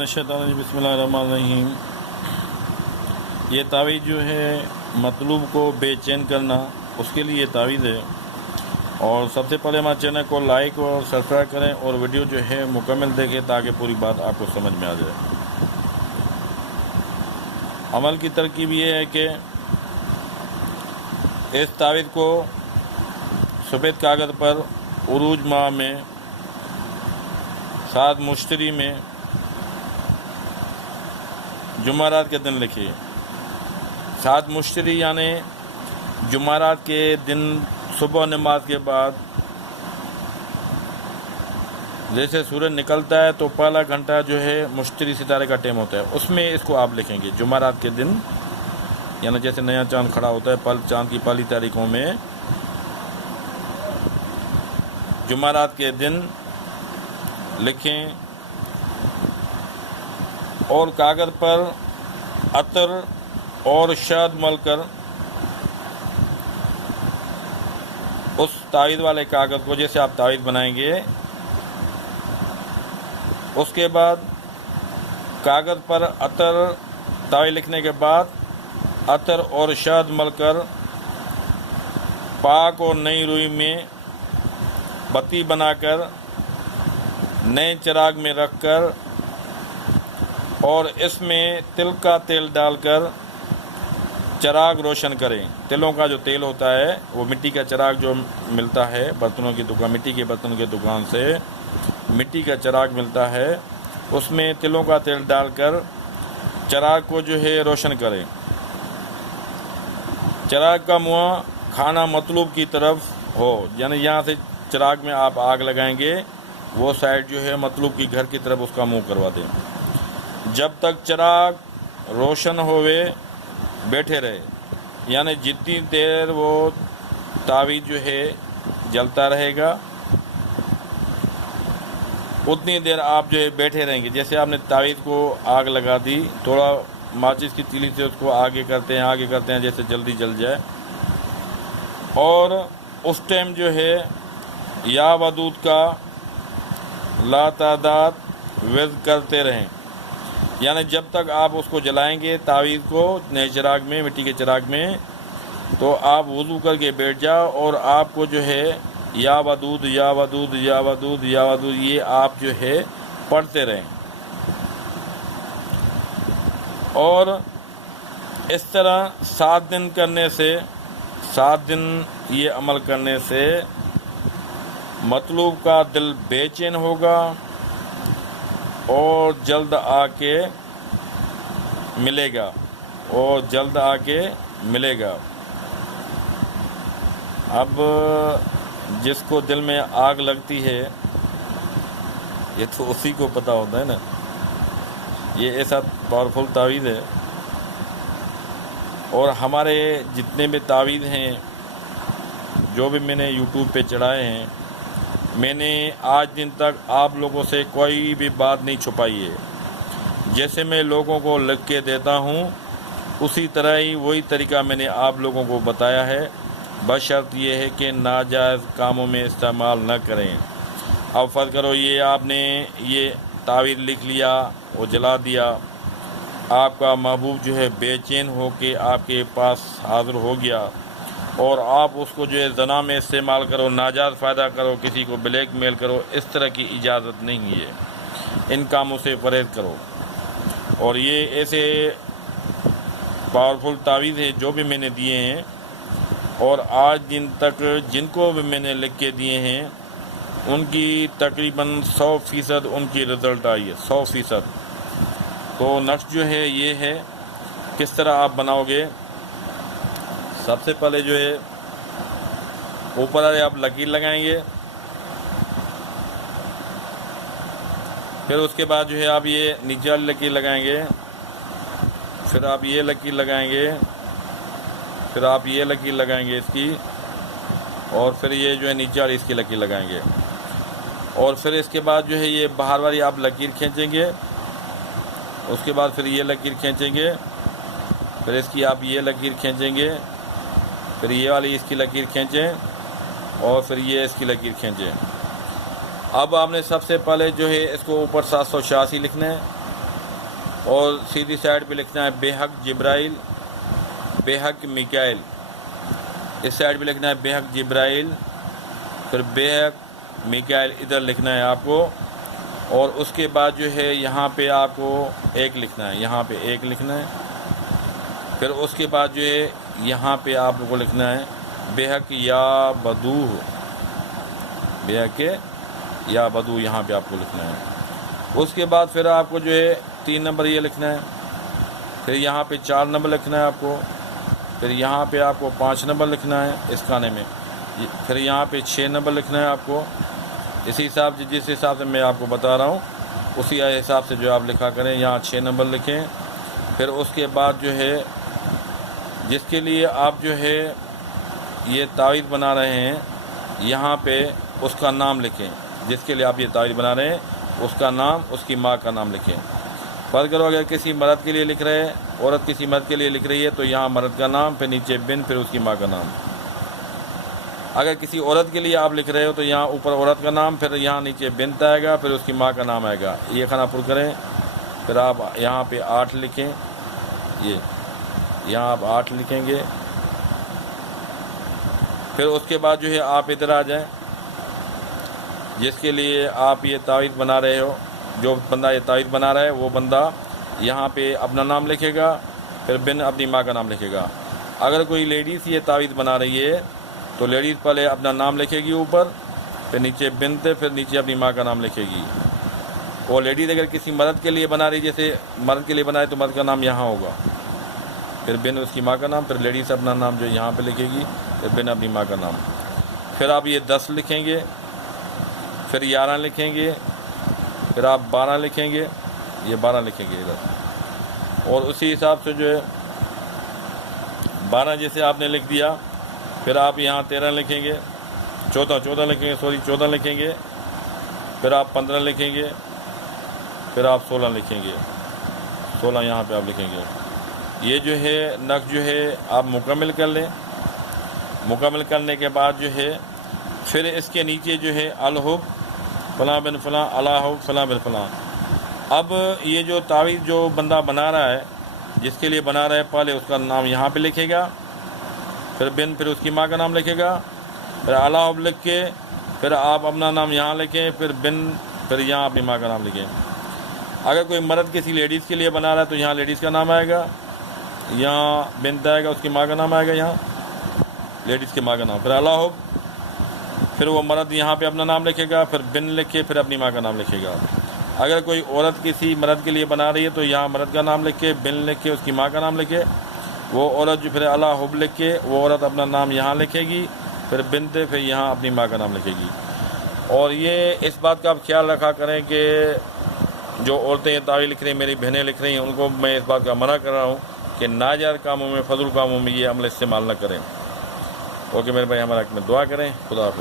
من الشیطان الرجیم بسم اللہ الرحمن الرحیم۔ یہ تعویذ جو ہے مطلوب کو بے چین کرنا، اس کے لیے یہ تعویذ ہے۔ اور سب سے پہلے ہمارے چینل کو لائک اور سبسکرائب کریں اور ویڈیو جو ہے مکمل دیکھیں تاکہ پوری بات آپ کو سمجھ میں آ جائے۔ عمل کی ترکیب یہ ہے کہ اس تعویذ کو سفید کاغذ پر عروج ماہ میں 7 مشتری میں جمعرات کے دن لکھیے۔ 7 مشتری یعنی جمعرات کے دن صبح نماز کے بعد جیسے سورج نکلتا ہے تو پہلا گھنٹہ جو ہے مشتری ستارے کا ٹائم ہوتا ہے، اس میں اس کو آپ لکھیں گے جمعرات کے دن، یعنی جیسے نیا چاند کھڑا ہوتا ہے چاند کی پہلی تاریخوں میں جمعرات کے دن لکھیں، اور کاغذ پر عطر اور شہد مل کر اس تعویذ والے کاغذ کو جیسے آپ تعویذ بنائیں گے، اس کے بعد کاغذ پر عطر تعویذ لکھنے کے بعد عطر اور شہد مل کر پاک اور نئی روئی میں بتی بنا کر نئے چراغ میں رکھ کر اور اس میں تل کا تیل ڈال کر چراغ روشن کریں۔ تلوں کا جو تیل ہوتا ہے وہ مٹی کا چراغ جو ملتا ہے برتنوں کی دکان، مٹی کے برتنوں کی دکان سے مٹی کا چراغ ملتا ہے، اس میں تلوں کا تیل ڈال کر چراغ کو جو ہے روشن کریں۔ چراغ کا منہ کھانا مطلوب کی طرف ہو، یعنی یہاں سے چراغ میں آپ آگ لگائیں گے، وہ سائڈ جو ہے مطلوب کی گھر کی طرف اس کا منہ کروا دیں۔ جب تک چراغ روشن ہوئے بیٹھے رہے، یعنی جتنی دیر وہ تعویذ جو ہے جلتا رہے گا اتنی دیر آپ جو ہے بیٹھے رہیں گے۔ جیسے آپ نے تعویذ کو آگ لگا دی، تھوڑا ماچس کی تیلی سے اس کو آگے کرتے ہیں جیسے جلدی جل جائے، اور اس ٹائم جو ہے یا ودود کا لا تعداد ورد کرتے رہیں، یعنی جب تک آپ اس کو جلائیں گے تعویذ کو نئے چراغ میں، مٹی کے چراغ میں، تو آپ وضو کر کے بیٹھ جاؤ اور آپ کو جو ہے یا ودود یا ودود یا ودود یا ودود یہ آپ جو ہے پڑھتے رہیں۔ اور اس طرح 7 دن کرنے سے، 7 دن یہ عمل کرنے سے مطلوب کا دل بے چین ہوگا اور جلد آ کے ملے گا۔ اب جس کو دل میں آگ لگتی ہے یہ تو اسی کو پتہ ہوتا ہے نا، یہ ایسا پاورفل تعویذ ہے۔ اور ہمارے جتنے بھی تعویذ ہیں جو بھی میں نے یوٹیوب پہ چڑھائے ہیں، میں نے آج دن تک آپ لوگوں سے کوئی بھی بات نہیں چھپائی ہے۔ جیسے میں لوگوں کو لکھ کے دیتا ہوں اسی طرح ہی وہی طریقہ میں نے آپ لوگوں کو بتایا ہے، بشرط یہ ہے کہ ناجائز کاموں میں استعمال نہ کریں۔ اب فرض کرو یہ آپ نے یہ تعویذ لکھ لیا، وہ جلا دیا، آپ کا محبوب جو ہے بے چین ہو کے آپ کے پاس حاضر ہو گیا، اور آپ اس کو جو ہے زنا میں استعمال کرو، ناجائز فائدہ کرو، کسی کو بلیک میل کرو، اس طرح کی اجازت نہیں ہے۔ ان کاموں سے پرہیز کرو۔ اور یہ ایسے پاورفل تعویذ ہے جو بھی میں نے دیے ہیں، اور آج دن تک جن کو بھی میں نے لکھ کے دیے ہیں ان کی تقریباً 100% ان کی رزلٹ آئی ہے، 100%۔ تو نیکسٹ جو ہے یہ ہے کس طرح آپ بناؤ گے۔ سب سے پہلے جو ہے اوپر والے آپ لکیر لگائیں گے، پھر اس کے بعد جو ہے آپ یہ نیچے والی لکیر لگائیں گے، پھر آپ یہ لکیر لگائیں گے، پھر آپ یہ لکیر لگائیں گے اس کی، اور پھر یہ جو ہے نیچے والی اس کی لکیر لگائیں گے، اور پھر اس کے بعد جو ہے یہ باہر والی آپ لکیر کھینچیں گے، اس کے بعد پھر یہ لکیر کھینچیں گے، پھر اس کی آپ یہ لکیر کھینچیں گے، پھر یہ والی اس کی لکیر کھینچیں، اور پھر یہ اس کی لکیر کھینچیں۔ اب آپ نے سب سے پہلے جو ہے اس کو اوپر 786 لکھنا ہے، اور سیدھی سائڈ پہ لکھنا ہے بے حق جبرائیل بے حق میکائیل، اس سائڈ پہ لکھنا ہے بے حق جبرائیل پھر بے حق میکائیل، ادھر لکھنا ہے آپ کو، اور اس کے بعد جو ہے یہاں پہ آپ کو ایک لکھنا ہے، یہاں پہ ایک لکھنا ہے، پھر اس کے بعد جو ہے یہاں پہ آپ کو لکھنا ہے بے حق یا بدو، بے حق یا بدو، یہاں پہ آپ کو لکھنا ہے۔ اس کے بعد پھر آپ کو جو ہے 3 نمبر یہ لکھنا ہے، پھر یہاں پہ 4 نمبر لکھنا ہے آپ کو، پھر یہاں پہ آپ کو 5 نمبر لکھنا ہے اس کھانے میں، پھر یہاں پہ 6 نمبر لکھنا ہے آپ کو، اسی حساب سے جس حساب سے میں آپ کو بتا رہا ہوں اسی حساب سے جو آپ لکھا کریں، یہاں 6 نمبر لکھیں۔ پھر اس کے بعد جو ہے جس کے لیے آپ جو ہے یہ تعویذ بنا رہے ہیں یہاں پہ اس کا نام لکھیں، جس کے لیے آپ یہ تعویذ بنا رہے ہیں اس کا نام، اس کی ماں کا نام لکھیں۔ فرض کرو اگر کسی مرد کے لیے لکھ رہے ہیں، عورت کسی مرد کے لیے لکھ رہی ہے تو یہاں مرد کا نام، پھر نیچے بن، پھر اس کی ماں کا نام۔ اگر کسی عورت کے لیے آپ لکھ رہے ہو تو یہاں اوپر عورت کا نام، پھر یہاں نیچے بنت آئے گا، پھر اس کی ماں کا نام آئے گا۔ یہ کھانا پر کریں، پھر آپ یہاں پہ 8 لکھیں، یہاں آپ 8 لکھیں گے۔ پھر اس کے بعد جو ہے آپ ادھر آ جائیں، جس کے لیے آپ یہ تعویذ بنا رہے ہو، جو بندہ یہ تعویذ بنا رہا ہے وہ بندہ یہاں پہ اپنا نام لکھے گا، پھر بن اپنی ماں کا نام لکھے گا۔ اگر کوئی لیڈیز یہ تعویذ بنا رہی ہے تو لیڈیز پہلے اپنا نام لکھے گی اوپر، پھر نیچے بنت، پھر نیچے اپنی ماں کا نام لکھے گی۔ اور لیڈیز اگر کسی مرد کے لیے بنا رہی، جیسے مرد کے لیے بنائے تو مرد کا نام یہاں ہوگا، پھر بن اس کی ماں کا نام، پھر لیڈیز اپنا نام جو یہاں پہ لکھے گی، پھر بن اپنی ماں کا نام۔ پھر آپ یہ 10 لکھیں گے، پھر 11 لکھیں گے، پھر آپ 12 لکھیں گے، یہ 12 لکھیں گے ادھر، اور اسی حساب سے جو ہے 12 جیسے آپ نے لکھ دیا، پھر آپ یہاں 13 لکھیں گے، 14 لکھیں گے، 14 لکھیں گے، پھر آپ 15 لکھیں گے، پھر آپ 16 لکھیں گے، 16 یہاں پہ آپ لکھیں گے۔ یہ جو ہے نقش جو ہے آپ مکمل کر لیں۔ مکمل کرنے کے بعد جو ہے پھر اس کے نیچے جو ہے الحب فلاں بن فلاں، الحب فلاں بن فلاں۔ اب یہ جو تعویذ جو بندہ بنا رہا ہے، جس کے لیے بنا رہا ہے، پہلے اس کا نام یہاں پہ لکھے گا، پھر بن، پھر اس کی ماں کا نام لکھے گا، پھر الحب لکھ کے پھر آپ اپنا نام یہاں لکھیں، پھر بن، پھر یہاں اپنی ماں کا نام لکھیں۔ اگر کوئی مرد کسی لیڈیز کے لیے بنا رہا ہے تو یہاں لیڈیز کا نام آئے گا، یہاں بنت آئے گا، اس کی ماں کا نام آئے گا، یہاں لیڈیز کی ماں کا نام، پھر الحب، پھر وہ مرد یہاں پہ اپنا نام لکھے گا، پھر بن لکھے، پھر اپنی ماں کا نام لکھے گا۔ اگر کوئی عورت کسی مرد کے لیے بنا رہی ہے تو یہاں مرد کا نام لکھے، بن لکھے، اس کی ماں کا نام لکھے، وہ عورت جو پھر الحب لکھ کے وہ عورت اپنا نام یہاں لکھے گی، پھر بنت، پھر یہاں اپنی ماں کا نام لکھے گی۔ اور یہ اس بات کا آپ خیال رکھا کریں کہ جو عورتیں یہ تعویذ لکھ رہی ہیں، میری بہنیں لکھ رہی ہیں، ان کو میں اس بات کا منع کر رہا ہوں کہ ناجائز کاموں میں، فضول کاموں میں یہ عمل استعمال نہ کریں۔ اوکے میرے بھائی، ہمارا حق میں دعا کریں۔ خدا حافظ۔